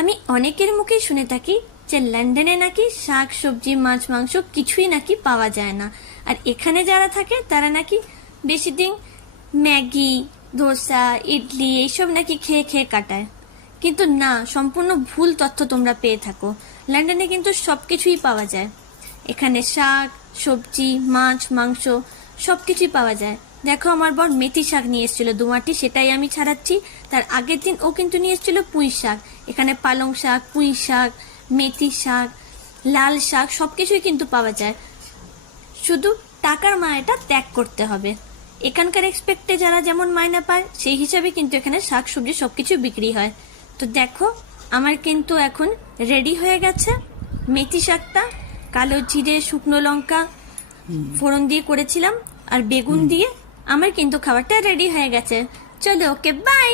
আমি অনেকের মুখেই শুনে থাকি যে লন্ডনে নাকি শাক সবজি মাছ মাংস কিছুই নাকি পাওয়া যায় না, আর এখানে যারা থাকে তারা নাকি বেশি দিন ম্যাগি ধোসা ইডলি এইসব নাকি খেয়ে খেয়ে কাটায়। কিন্তু না, সম্পূর্ণ ভুল তথ্য তোমরা পেয়ে থাকো। লন্ডনে কিন্তু সব কিছুই পাওয়া যায়। এখানে শাক সবজি মাছ মাংস সব কিছুই পাওয়া যায়। দেখো, আমার বর মেথি শাক নিয়ে এসেছিল দুমাটি, সেটাই আমি ছাড়াচ্ছি। তার আগের দিন ও কিন্তু নিয়ে এসেছিল পুঁই শাক। এখানে পালং শাক পুঁই শাক মেথি শাক লাল শাক সবকিছুই কিন্তু পাওয়া যায়, শুধু টাকার মায়াটা ত্যাগ করতে হবে। এখানকার এক্সপেক্টে যারা যেমন মায়না পায় সেই হিসাবে কিন্তু এখানে শাক সবজি সবকিছু বিক্রি হয়। তো দেখো, আমার কিন্তু এখন রেডি হয়ে গেছে মেথি শাকটা। কালো জিরে শুকনো লঙ্কা ফোড়ন দিয়ে করেছিলাম আর বেগুন দিয়ে আমার কিন্তু খাবারটা রেডি হয়ে গেছে। চলো, ওকে বাই।